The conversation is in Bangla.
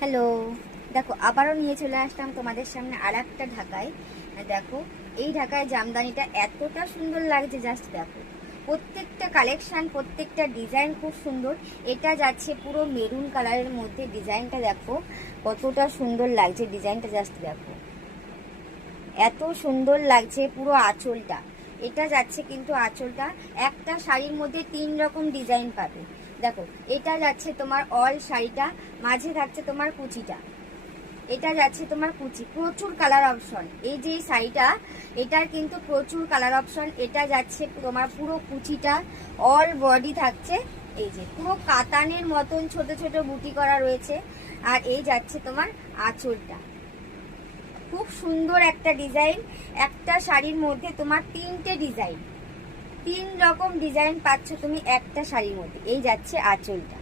হ্যালো, দেখো আবারও নিয়ে চলে আসলাম তোমাদের সামনে আর একটা ঢাকায়। দেখো এই ঢাকায় জামদানিটা এতটা সুন্দর লাগছে, জাস্ট দেখো। প্রত্যেকটা কালেকশন, প্রত্যেকটা ডিজাইন খুব সুন্দর। এটা যাচ্ছে পুরো মেরুন কালারের মধ্যে, ডিজাইনটা দেখো কতটা সুন্দর লাগছে। ডিজাইনটা জাস্ট দেখো, এত সুন্দর লাগছে। পুরো আঁচলটা, এটা যাচ্ছে কিন্তু আঁচলটা একটা শাড়ির মধ্যে 3 রকম ডিজাইন পাবে। দেখো এটা যাচ্ছে তোমার অল শাড়িটা, মাঝে থাকছে তোমার কুচিটা। এটা যাচ্ছে তোমার কুচি, প্রচুর কালার অপশন। এই যে শাড়িটা, এটার কিন্তু প্রচুর কালার অপশন। এটা যাচ্ছে তোমার পুরো কুচিটা, অল বডি থাকছে এই যে পুরো কাতানের মতন ছোট ছোট বুটি করা রয়েছে। আর এই যাচ্ছে তোমার আঁচলটা, খুব সুন্দর একটা ডিজাইন। একটা শাড়ির মধ্যে তোমার 3টে ডিজাইন, 3 রকম ডিজাইন পাচ্ছ তুমি একটা শাড়ির মধ্যে। এই যাচ্ছে আঁচলটা।